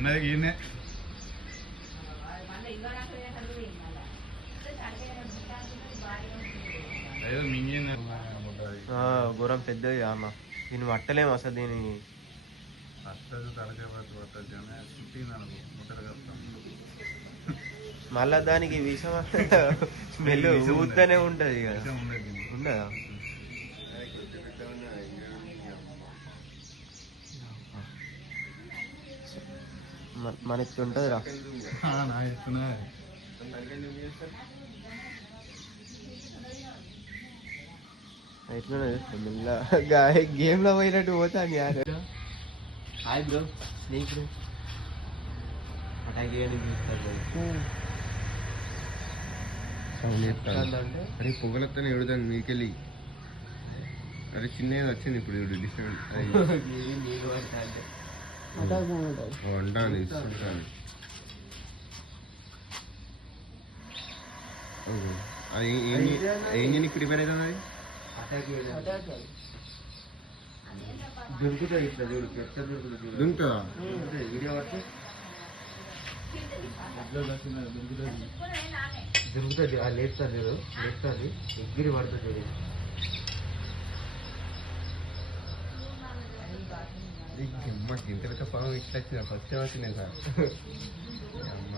ఉన్నది గీనే ఘోరం పెద్దది అమ్మ దీన్ని పట్టలేము అసలు దీని మళ్ళా దానికి విషం స్మెల్ ఊతనే ఉంటది కదా ఉండదా మనకి ఉంటుంది రా గేమ్ లో పోయినట్టు పోతాను యారు hi bro snake bro attack అరే పొగలతోనే ఎడుదాను మీకెళ్ళి అరే చిన్న వచ్చింది ఇప్పుడు ఇప్పుడు డిఫరెంట్ వండాలి ఇస్తుంటాను అది ఏంజిన్ ప్రిపేర్ అవుతుంది దుంకుతా ఇట్లా చూడు దుంకుతుందా వీడియో పడితే దుంకుతుంది లేపుతుంది చూడు లేపుతుంది ఎగ్గిరి పడుతుంది చూడు అమ్మ గింతలతో పాము ఇట్లా వచ్చింది ఫస్ట్ వచ్చినాయి సార్ అమ్మ